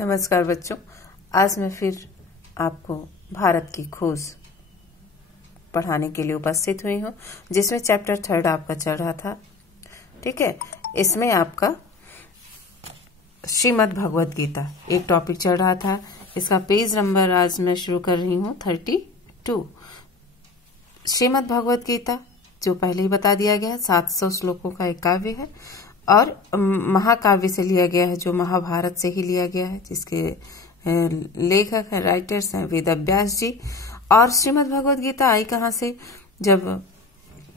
नमस्कार बच्चों, आज मैं फिर आपको भारत की खोज पढ़ाने के लिए उपस्थित हुई हूँ, जिसमें चैप्टर 3 आपका चल रहा था। ठीक है, इसमें आपका श्रीमद् भगवद गीता एक टॉपिक चल रहा था। इसका पेज नंबर आज मैं शुरू कर रही हूँ 32। श्रीमद् भगवद गीता जो पहले ही बता दिया गया है 700 श्लोकों का एक काव्य है और महाकाव्य से लिया गया है, जो महाभारत से ही लिया गया है, जिसके लेखक है, राइटर्स हैं वेद व्यास जी। और श्रीमद् भगवद गीता आई कहाँ से? जब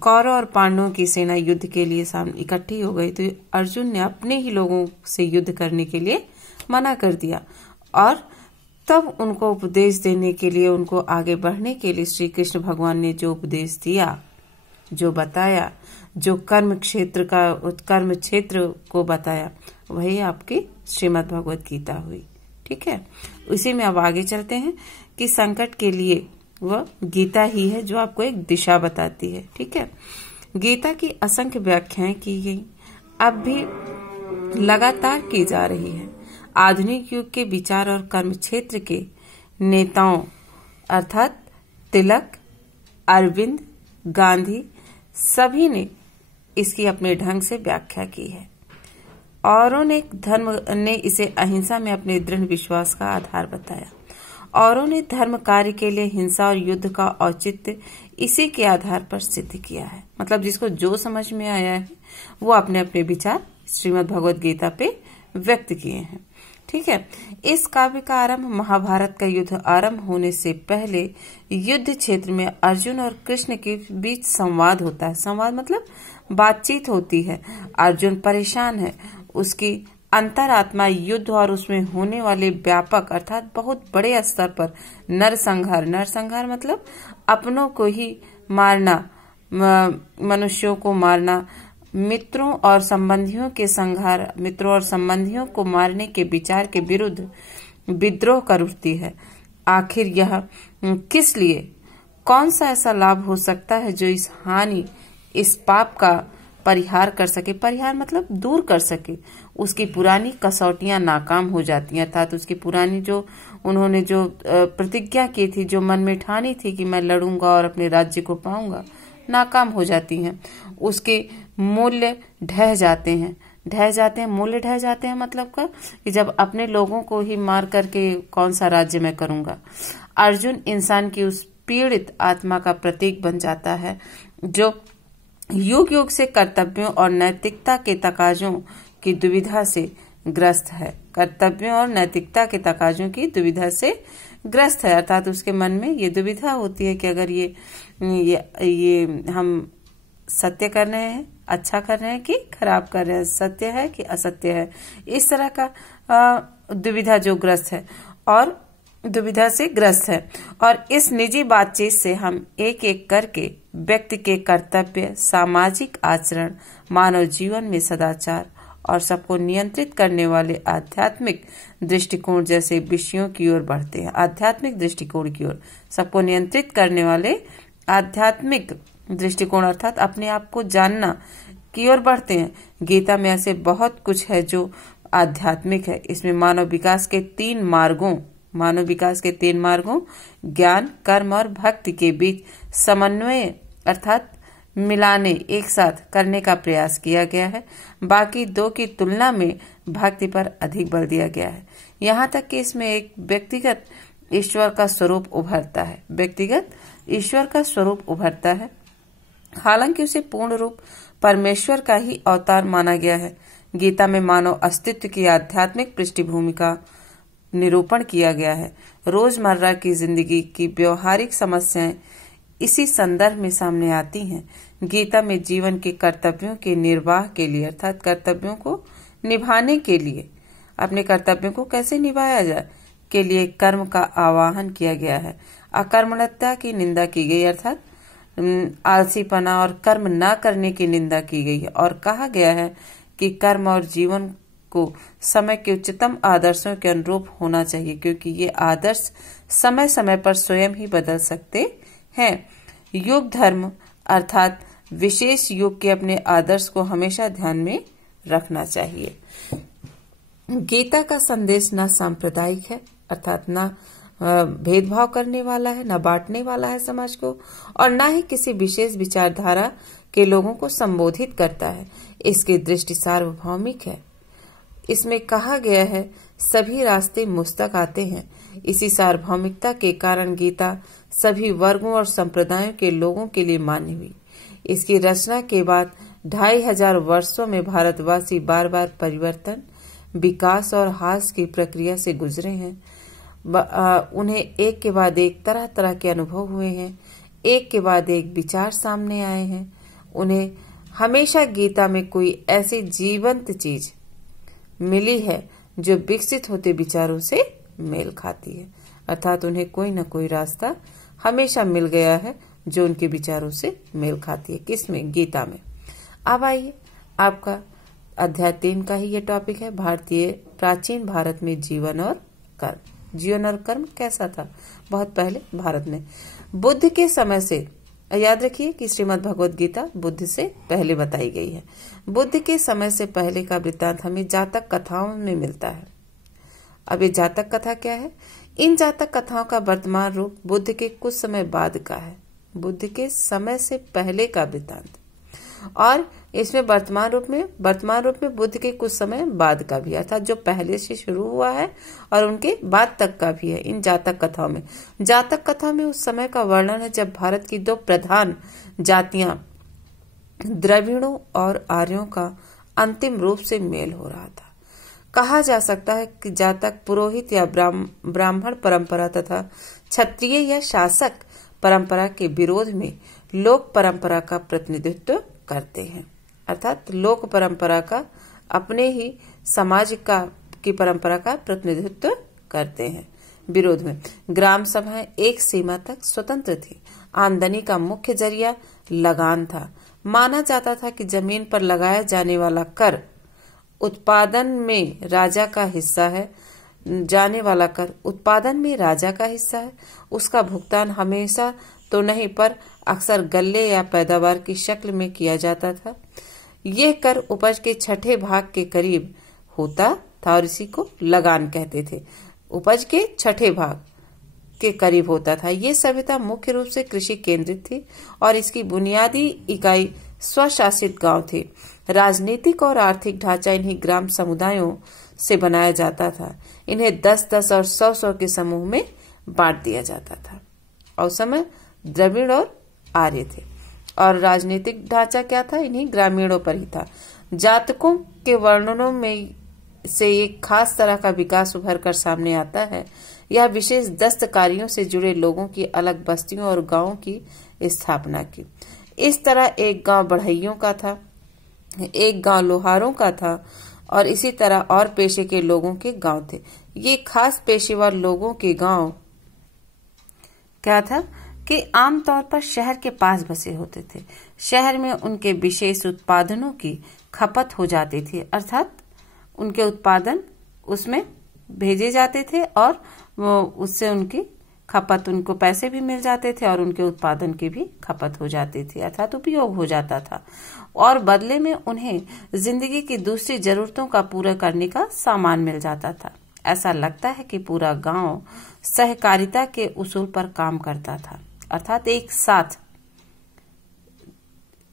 कौरव और पांडवों की सेना युद्ध के लिए सामने इकट्ठी हो गई तो अर्जुन ने अपने ही लोगों से युद्ध करने के लिए मना कर दिया और तब उनको उपदेश देने के लिए, उनको आगे बढ़ने के लिए श्री कृष्ण भगवान ने जो उपदेश दिया, जो बताया, जो कर्म क्षेत्र को बताया, वही आपकी श्रीमद् भगवद गीता हुई। ठीक है, उसी में अब आगे चलते हैं कि संकट के लिए वह गीता ही है जो आपको एक दिशा बताती है। ठीक है, गीता की असंख्य व्याख्याएं की गई, अब भी लगातार की जा रही है। आधुनिक युग के विचार और कर्म क्षेत्र के नेताओं अर्थात तिलक, अरविंद, गांधी सभी ने इसकी अपने ढंग से व्याख्या की है। औरों ने धर्म ने इसे अहिंसा में अपने दृढ़ विश्वास का आधार बताया। औरों ने धर्म कार्य के लिए हिंसा और युद्ध का औचित्य इसी के आधार पर सिद्ध किया है। मतलब जिसको जो समझ में आया है वो अपने अपने विचार श्रीमद् भगवद गीता पे व्यक्त किए हैं। ठीक है, इस काव्य का आरंभ महाभारत का युद्ध आरंभ होने से पहले युद्ध क्षेत्र में अर्जुन और कृष्ण के बीच संवाद होता है। संवाद मतलब बातचीत होती है। अर्जुन परेशान है, उसकी अंतरात्मा युद्ध और उसमें होने वाले व्यापक अर्थात बहुत बड़े स्तर पर नरसंहार मतलब अपनों को ही मारना, मनुष्यों को मारना, मित्रों और संबंधियों को मारने के विचार के विरुद्ध विद्रोह कर उठती है। आखिर यह किस लिए, कौन सा ऐसा लाभ हो सकता है जो इस हानि, इस पाप का परिहार कर सके? परिहार मतलब दूर कर सके। उसकी पुरानी कसौटियां नाकाम हो जाती हैं, अर्थात उसकी पुरानी जो उन्होंने जो प्रतिज्ञा की थी, जो मन में ठानी थी कि मैं लड़ूंगा और अपने राज्य को पाऊंगा, नाकाम हो जाती हैं। उसके मूल्य ढह जाते हैं। मूल्य ढह जाते हैं मतलब का कि जब अपने लोगों को ही मार करके कौन सा राज्य मैं करूंगा। अर्जुन इंसान की उस पीड़ित आत्मा का प्रतीक बन जाता है जो युग युग से कर्तव्यों और नैतिकता के तकाजों की दुविधा से ग्रस्त है। अर्थात उसके मन में ये दुविधा होती है कि अगर ये हम सत्य कर रहे हैं, अच्छा कर रहे हैं कि खराब कर रहे हैं, सत्य है कि असत्य है। इस तरह का दुविधा से ग्रस्त है और इस निजी बातचीत से हम एक एक करके व्यक्ति के कर्तव्य, सामाजिक आचरण, मानव जीवन में सदाचार और सबको नियंत्रित करने वाले आध्यात्मिक दृष्टिकोण जैसे विषयों की ओर बढ़ते हैं। आध्यात्मिक दृष्टिकोण की ओर, सबको नियंत्रित करने वाले आध्यात्मिक दृष्टिकोण अर्थात अपने आप को जानना की ओर बढ़ते हैं। गीता में ऐसे बहुत कुछ है जो आध्यात्मिक है। इसमें मानव विकास के तीन मार्गों ज्ञान, कर्म और भक्ति के बीच समन्वय अर्थात मिलाने, एक साथ करने का प्रयास किया गया है। बाकी दो की तुलना में भक्ति पर अधिक बल दिया गया है। यहाँ तक कि इसमें एक व्यक्तिगत ईश्वर का स्वरूप उभरता है। हालांकि उसे पूर्ण रूप परमेश्वर का ही अवतार माना गया है। गीता में मानव अस्तित्व की आध्यात्मिक पृष्ठभूमि का निरूपण किया गया है। रोजमर्रा की जिंदगी की व्यवहारिक समस्याएं इसी संदर्भ में सामने आती हैं। गीता में जीवन के कर्तव्यों के निर्वाह के लिए अर्थात कर्तव्यों को निभाने के लिए, अपने कर्तव्यों को कैसे निभाया जाए के लिए कर्म का आह्वान किया गया है। अकर्मण्यता की निंदा की गई अर्थात आलसीपना और कर्म न करने की निंदा की गई है और कहा गया है कि कर्म और जीवन को समय के उच्चतम आदर्शों के अनुरूप होना चाहिए, क्योंकि ये आदर्श समय समय पर स्वयं ही बदल सकते हैं। युग धर्म अर्थात विशेष युग के अपने आदर्श को हमेशा ध्यान में रखना चाहिए। गीता का संदेश न सांप्रदायिक है, अर्थात न भेदभाव करने वाला है, न बांटने वाला है समाज को, और न ही किसी विशेष विचारधारा के लोगों को संबोधित करता है। इसकी दृष्टि सार्वभौमिक है। इसमें कहा गया है, सभी रास्ते मुझ तक आते हैं। इसी सार्वभौमिकता के कारण गीता सभी वर्गों और संप्रदायों के लोगों के लिए मान्य हुई। इसकी रचना के बाद 2500 वर्षों में भारतवासी बार बार परिवर्तन, विकास और हास की प्रक्रिया से गुजरे हैं। उन्हें एक के बाद एक तरह तरह के अनुभव हुए हैं, एक के बाद एक विचार सामने आए हैं। उन्हें हमेशा गीता में कोई ऐसी जीवंत चीज मिली है जो विकसित होते विचारों से मेल खाती है, अर्थात उन्हें कोई न कोई रास्ता हमेशा मिल गया है जो उनके विचारों से मेल खाती है। किसमें? गीता में। अब आइए, आपका अध्याय 3 का ही ये टॉपिक है, भारतीय प्राचीन भारत में जीवन और कर्म। जीवन और कर्म कैसा था? बहुत पहले भारत में बुद्ध के समय से, याद रखिए कि श्रीमद् भगवद गीता बुद्ध से पहले बताई गई है। बुद्ध के समय से पहले का वृत्तांत हमें जातक कथाओं में मिलता है। अब ये जातक कथा क्या है? इन जातक कथाओं का वर्तमान रूप बुद्ध के कुछ समय बाद का है, बुद्ध के समय से पहले का वृत्तांत, और इसमें वर्तमान रूप में बुद्ध के कुछ समय बाद का भी, अर्थात जो पहले से शुरू हुआ है और उनके बाद तक का भी है। इन जातक कथाओं में, जातक कथा में उस समय का वर्णन है जब भारत की 2 प्रधान जातियां द्रविड़ों और आर्यों का अंतिम रूप से मेल हो रहा था। कहा जा सकता है कि जातक पुरोहित या ब्राह्मण परंपरा तथा क्षत्रिय या शासक परंपरा के विरोध में लोक परंपरा का प्रतिनिधित्व करते हैं, अर्थात लोक परंपरा का, अपने ही समाज की परंपरा का प्रतिनिधित्व करते हैं। विरोध में ग्राम सभाएं एक सीमा तक स्वतंत्र थी। आमदनी का मुख्य जरिया लगान था। माना जाता था कि जमीन पर लगाया जाने वाला कर उत्पादन में राजा का हिस्सा है, उसका भुगतान हमेशा तो नहीं पर अक्सर गल्ले या पैदावार की शक्ल में किया जाता था। यह कर उपज के 6ठे भाग के करीब होता था और इसी को लगान कहते थे। उपज के 6ठे भाग के करीब होता था। ये सभ्यता मुख्य रूप से कृषि केंद्रित थी और इसकी बुनियादी इकाई स्वशासित गांव थे। राजनीतिक और आर्थिक ढांचा इन्हीं ग्राम समुदायों से बनाया जाता था। इन्हें 10-10 और 100-100 के समूह में बांट दिया जाता था। और समय द्रविड़ और आर्य थे और राजनीतिक ढांचा क्या था? इन्हीं ग्रामीणों पर ही था। जातकों के वर्णनों में से एक खास तरह का विकास उभर कर सामने आता है। यह विशेष दस्तकारियों से जुड़े लोगों की अलग बस्तियों और गांवों की स्थापना की। इस तरह एक गांव बढ़इयों का था, एक गांव लोहारों का था और इसी तरह और पेशे के लोगों के गांव थे। ये खास पेशेवर लोगों के गांव क्या था कि आमतौर पर शहर के पास बसे होते थे। शहर में उनके विशेष उत्पादनों की खपत हो जाती थी, अर्थात उनके उत्पादन उसमें भेजे जाते थे और उससे उनकी खपत, उनको पैसे भी मिल जाते थे और उनके उत्पादन की भी खपत हो जाती थी, अर्थात उपयोग हो जाता था और बदले में उन्हें जिंदगी की दूसरी जरूरतों का पूरा करने का सामान मिल जाता था। ऐसा लगता है कि पूरा गांव सहकारिता के उसूल पर काम करता था, अर्थात एक साथ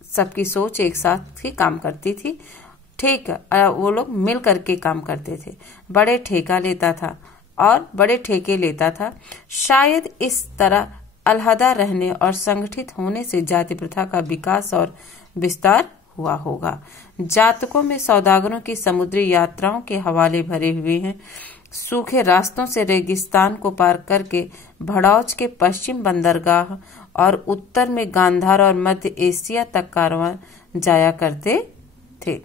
सबकी सोच एक साथ ही काम करती थी। ठीक, वो लोग मिल करके काम करते थे। बड़े ठेके लेता था। शायद इस तरह अलहदा रहने और संगठित होने से जाति प्रथा का विकास और विस्तार हुआ होगा। जातकों में सौदागरों की समुद्री यात्राओं के हवाले भरे हुए हैं। सूखे रास्तों से रेगिस्तान को पार करके भड़ौच के पश्चिम बंदरगाह और उत्तर में गांधार और मध्य एशिया तक कारवां जाया करते थे।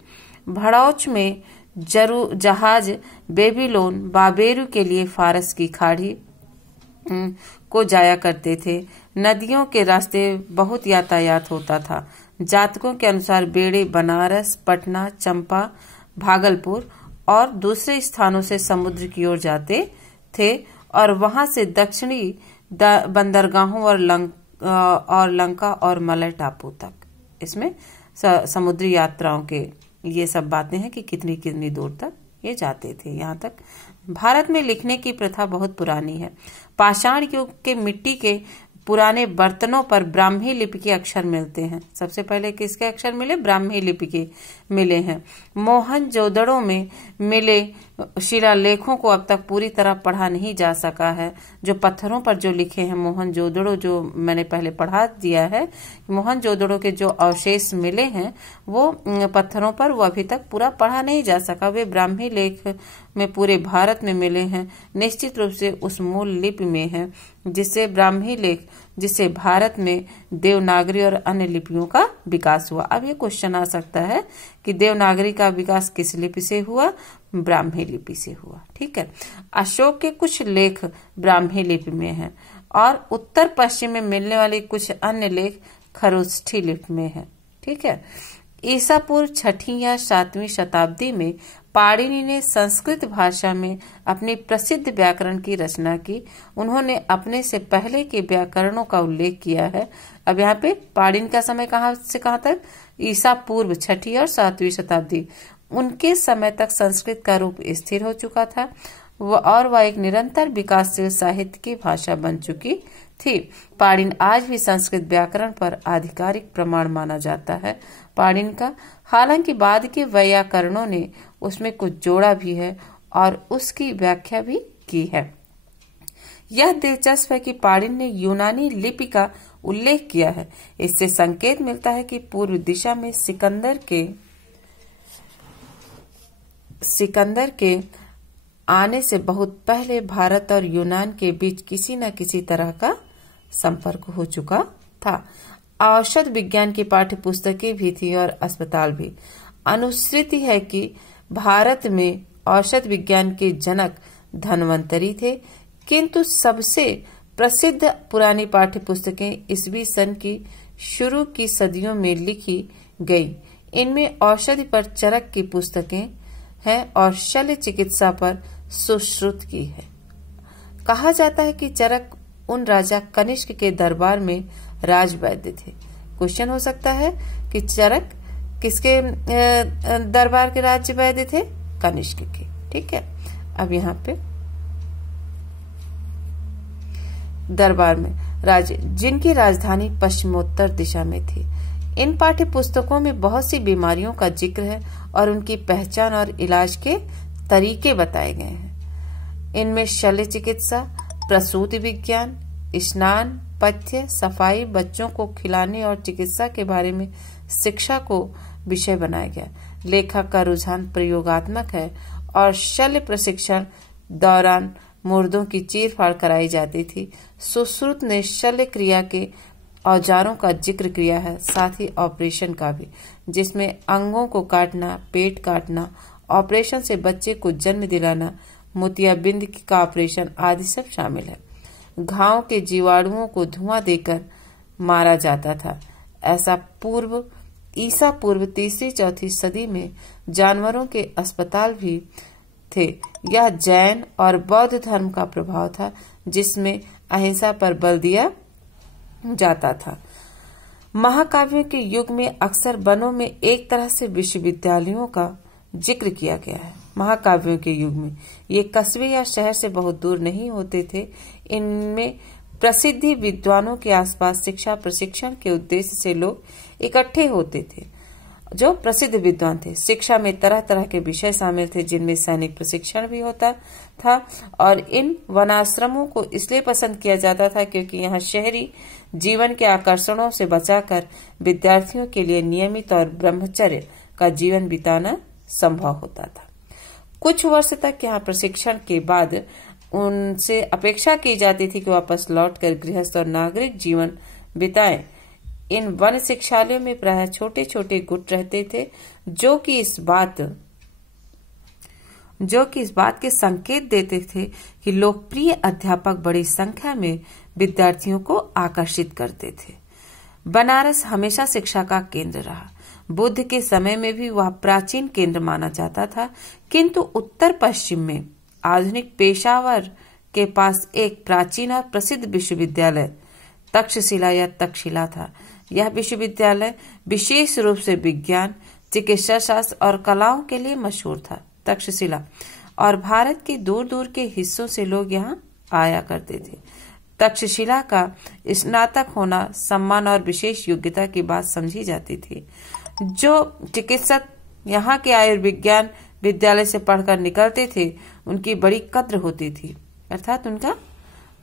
भड़ौच में जहाज बेबीलोन बाबेरू के लिए फारस की खाड़ी को जाया करते थे। नदियों के रास्ते बहुत यातायात होता था। जातकों के अनुसार बेड़े बनारस, पटना, चंपा, भागलपुर और दूसरे स्थानों से समुद्र की ओर जाते थे और वहां से दक्षिणी बंदरगाहों और लंका और मलय टापू तक। इसमें समुद्री यात्राओं के ये सब बातें हैं कि कितनी कितनी दूर तक ये जाते थे। यहाँ तक भारत में लिखने की प्रथा बहुत पुरानी है। पाषाण युग के मिट्टी के पुराने बर्तनों पर ब्राह्मी लिपि के अक्षर मिलते हैं। सबसे पहले किसके अक्षर मिले? ब्राह्मी लिपि के मिले हैं। मोहनजोदड़ो में मिले शिलालेखों को अब तक पूरी तरह पढ़ा नहीं जा सका है। जो पत्थरों पर जो लिखे हैं मोहनजोदड़ो, जो मैंने पहले पढ़ा दिया है, मोहनजोदड़ो के जो अवशेष मिले हैं वो पत्थरों पर, वो अभी तक पूरा पढ़ा नहीं जा सका। वे ब्राह्मी लेख में पूरे भारत में मिले हैं, निश्चित रूप से उस मूल लिपि में है जिससे ब्राह्मी लेख, जिससे भारत में देवनागरी और अन्य लिपियों का विकास हुआ। अब ये क्वेश्चन आ सकता है कि देवनागरी का विकास किस लिपि से हुआ? ब्राह्मी लिपि से हुआ। ठीक है। अशोक के कुछ लेख ब्राह्मी लिपि में हैं और उत्तर पश्चिम में मिलने वाले कुछ अन्य लेख खरोष्ठी लिपि में है। ठीक है। ईसा पूर्व 6वीं या 7वीं शताब्दी में पाणिनि ने संस्कृत भाषा में अपनी प्रसिद्ध व्याकरण की रचना की। उन्होंने अपने से पहले के व्याकरणों का उल्लेख किया है। अब यहाँ पे पाणिनि का समय कहाँ से कहाँ तक? ईसा पूर्व 6वीं और 7वीं शताब्दी। उनके समय तक संस्कृत का रूप स्थिर हो चुका था वह एक निरंतर विकासशील साहित्य की भाषा बन चुकी थी। पाणिनि आज भी संस्कृत व्याकरण पर आधिकारिक प्रमाण माना जाता है। पाणिनि का हालांकि बाद के वैयाकरणों ने उसमें कुछ जोड़ा भी है और उसकी व्याख्या भी की है। यह दिलचस्प है कि पाणिनि ने यूनानी लिपि का उल्लेख किया है। इससे संकेत मिलता है कि पूर्व दिशा में सिकंदर के आने से बहुत पहले भारत और यूनान के बीच किसी न किसी तरह का संपर्क हो चुका था। औषध विज्ञान की पाठ्य पुस्तकें भी थी और अस्पताल भी। अनुश्रुति है कि भारत में औषध विज्ञान के जनक धन्वंतरी थे, किंतु सबसे प्रसिद्ध पुरानी पाठ्य पुस्तकें ईस्वी सन की शुरू की सदियों में लिखी गई। इनमें औषधि पर चरक की पुस्तकें हैं और शल्य चिकित्सा पर सुश्रुत की है। कहा जाता है कि चरक उन राजा कनिष्क के दरबार में राजवैद्य थे। क्वेश्चन हो सकता है कि चरक किसके दरबार के राजवैद्य थे? कनिष्क के। ठीक है। अब यहाँ पे दरबार में जिनकी राजधानी पश्चिमोत्तर दिशा में थी। इन पाठ्य पुस्तकों में बहुत सी बीमारियों का जिक्र है और उनकी पहचान और इलाज के तरीके बताए गए हैं। इनमें शल्य चिकित्सा, प्रसूति विज्ञान, स्नान, पथ्य, सफाई, बच्चों को खिलाने और चिकित्सा के बारे में शिक्षा को विषय बनाया गया। लेखक का रुझान प्रयोगात्मक है और शल्य प्रशिक्षण दौरान मुर्दों की चीर-फाड़ कराई जाती थी। सुश्रुत ने शल्य क्रिया के औजारों का जिक्र किया है, साथ ही ऑपरेशन का भी, जिसमें अंगों को काटना, पेट काटना, ऑपरेशन से बच्चे को जन्म दिलाना, मोतियाबिंद का ऑपरेशन आदि सब शामिल है। घाव के जीवाणुओं को धुआं देकर मारा जाता था। ऐसा ईसा पूर्व 3री-4थी सदी में जानवरों के अस्पताल भी थे। यह जैन और बौद्ध धर्म का प्रभाव था, जिसमें अहिंसा पर बल दिया जाता था। महाकाव्यों के युग में अक्सर वनों में एक तरह से विश्वविद्यालयों का जिक्र किया गया है। महाकाव्यों के युग में ये कस्बे या शहर से बहुत दूर नहीं होते थे। इनमें प्रसिद्धि विद्वानों के आसपास शिक्षा प्रशिक्षण के उद्देश्य से लोग इकट्ठे होते थे जो प्रसिद्ध विद्वान थे। शिक्षा में तरह तरह के विषय शामिल थे, जिनमें सैनिक प्रशिक्षण भी होता था। और इन वनाश्रमों को इसलिए पसंद किया जाता था क्योंकि यहाँ शहरी जीवन के आकर्षणों से बचाकर विद्यार्थियों के लिए नियमित और ब्रह्मचर्य का जीवन बिताना संभव होता था। कुछ वर्ष तक यहाँ प्रशिक्षण के बाद उनसे अपेक्षा की जाती थी कि वापस लौटकर गृहस्थ और नागरिक जीवन बिताएं। इन वन शिक्षालयों में प्रायः छोटे छोटे गुट रहते थे जो कि इस बात के संकेत देते थे कि लोकप्रिय अध्यापक बड़ी संख्या में विद्यार्थियों को आकर्षित करते थे। बनारस हमेशा शिक्षा का केंद्र रहा। बुद्ध के समय में भी वह प्राचीन केंद्र माना जाता था, किंतु उत्तर पश्चिम में आधुनिक पेशावर के पास एक प्राचीन और प्रसिद्ध विश्वविद्यालय तक्षशिला या तक्षशिला था। यह विश्वविद्यालय विशेष रूप से विज्ञान, चिकित्सा शास्त्र और कलाओं के लिए मशहूर था। तक्षशिला, और भारत के दूर दूर के हिस्सों से लोग यहाँ आया करते थे। तक्षशिला का स्नातक होना सम्मान और विशेष योग्यता की बात समझी जाती थी। जो चिकित्सक यहाँ के आयुर्विज्ञान विद्यालय से पढ़कर निकलते थे उनकी बड़ी कद्र होती थी, अर्थात उनका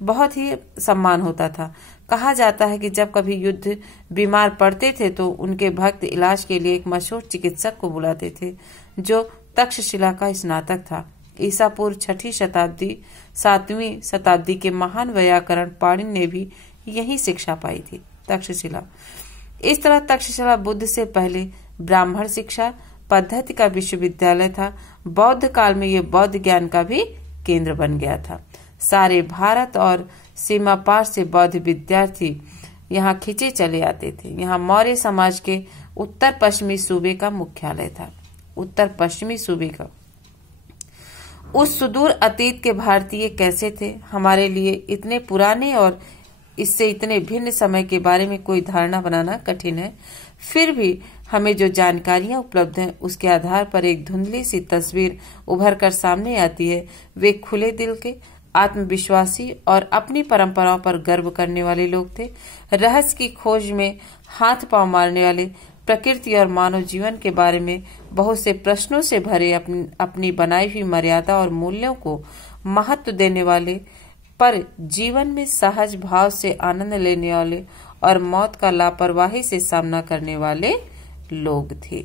बहुत ही सम्मान होता था। कहा जाता है कि जब कभी युद्ध बीमार पड़ते थे तो उनके भक्त इलाज के लिए एक मशहूर चिकित्सक को बुलाते थे जो तक्षशिला का स्नातक था। ईसा पूर्व 6वीं शताब्दी 7वीं शताब्दी के महान व्याकरण पाणिनि ने भी यही शिक्षा पाई थी, तक्षशिला। इस तरह तक्षशिला बुद्ध से पहले ब्राह्मण शिक्षा पद्धति का विश्वविद्यालय था। बौद्ध काल में यह बौद्ध ज्ञान का भी केंद्र बन गया था। सारे भारत और सीमा पार से बौद्ध विद्यार्थी यहाँ खिंचे चले आते थे। यहाँ मौर्य समाज के उत्तर पश्चिमी सूबे का मुख्यालय था। उत्तर पश्चिमी सूबे का उस सुदूर अतीत के भारतीय कैसे थे? हमारे लिए इतने पुराने और इससे इतने भिन्न समय के बारे में कोई धारणा बनाना कठिन है। फिर भी हमें जो जानकारियां उपलब्ध हैं उसके आधार पर एक धुंधली सी तस्वीर उभर कर सामने आती है। वे खुले दिल के, आत्मविश्वासी और अपनी परंपराओं पर गर्व करने वाले लोग थे। रहस्य की खोज में हाथ पांव मारने वाले, प्रकृति और मानव जीवन के बारे में बहुत से प्रश्नों से भरे, अपनी बनाई हुई मर्यादा और मूल्यों को महत्व देने वाले, पर जीवन में सहज भाव से आनंद लेने वाले और मौत का लापरवाही से सामना करने वाले लोग थे।